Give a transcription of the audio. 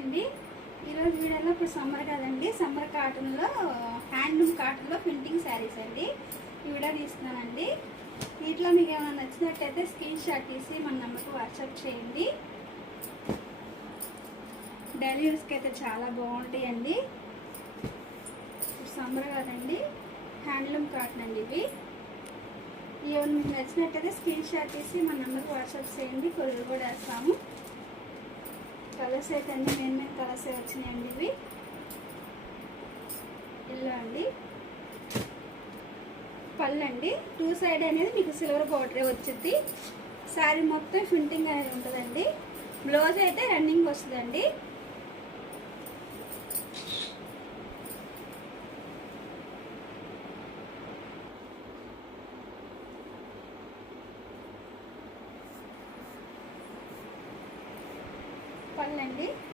అండి. ఈరోజు వీడియోలో ఇప్పుడు సమ్మర్ కదండి, సమ్మర్ కాటన్లో హ్యాండ్లూమ్ కాటన్లో ప్రింటింగ్ శారీస్ అండి ఈ వీడియో తీస్తున్నానండి. వీటిలో మీకు ఏమైనా నచ్చినట్టయితే స్క్రీన్ షాట్ తీసి మన నెంబర్కి వాట్సాప్ చేయండి. డైలీ యూస్కి అయితే చాలా బాగుంటాయండి. సమ్మర్ కదండి, హ్యాండ్లూమ్ కాటన్ అండి ఇవి. ఏమైనా మీకు నచ్చినట్టయితే స్క్రీన్ షాట్ తీసి మన నెంబర్కి వాట్సాప్ చేయండి. కొరియర్ కూడా వేస్తాము. కలర్స్ అయితే అన్ని మెయిన్ కలర్స్ వచ్చినాయండి. ఇవి ఇల్లు అండి, పళ్ళు అండి. 2 సైడ్ అనేది మీకు సిల్వర్ బార్డర్ వచ్చింది. శారీ మొత్తం ప్రింటింగ్ అనేది ఉంటుందండి. బ్లౌజ్ అయితే రన్నింగ్ వస్తుందండి. పళ్ళు అండి.